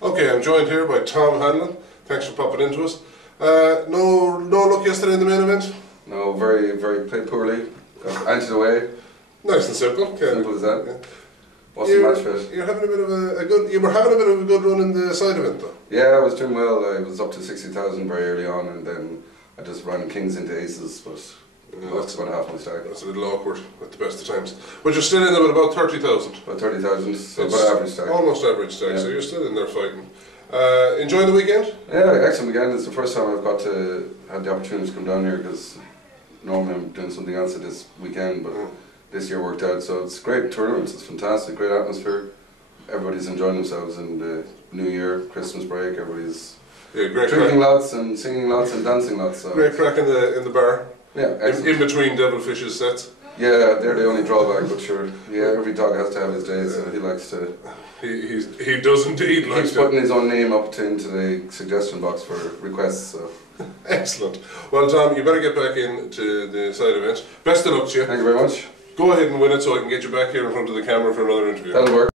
Okay, I'm joined here by Tom Hanlon. Thanks for popping into us. No luck yesterday in the main event? No, very played poorly. Got anted away. Nice and simple. Simple as that. Yeah. Wasn't match fit. You're having a bit of a good. You were having a bit of a good run in the side event, though. Yeah, I was doing well. I was up to 60,000 very early on, and then I just ran kings into aces, but that's about half my stack. That's a little awkward at the best of times. But you're still in there with about 30,000. About 30,000, so about average stack. Almost average stack, Yeah. so you're still in there fighting. Enjoying the weekend? Yeah, excellent weekend. It's the first time I've got to had the opportunity to come down here because normally I'm doing something else at this weekend, but this year worked out. So it's great tournaments. It's fantastic, great atmosphere. Everybody's enjoying themselves in the New Year, Christmas break. Everybody's Yeah, great drinking crack. lots and singing lots and dancing lots. So Great crack in the bar. yeah, excellent. In between Devilfish's sets. Yeah, they're the only drawback, but sure. Yeah, every dog has to have his days, so he likes to. He does indeed He like keeps to. putting his own name up into the suggestion box for requests. So Excellent. Well, Tom, you better get back into the side event. Best of luck to you. thank you very much. Go ahead and win it so I can get you back here in front of the camera for another interview. That'll work.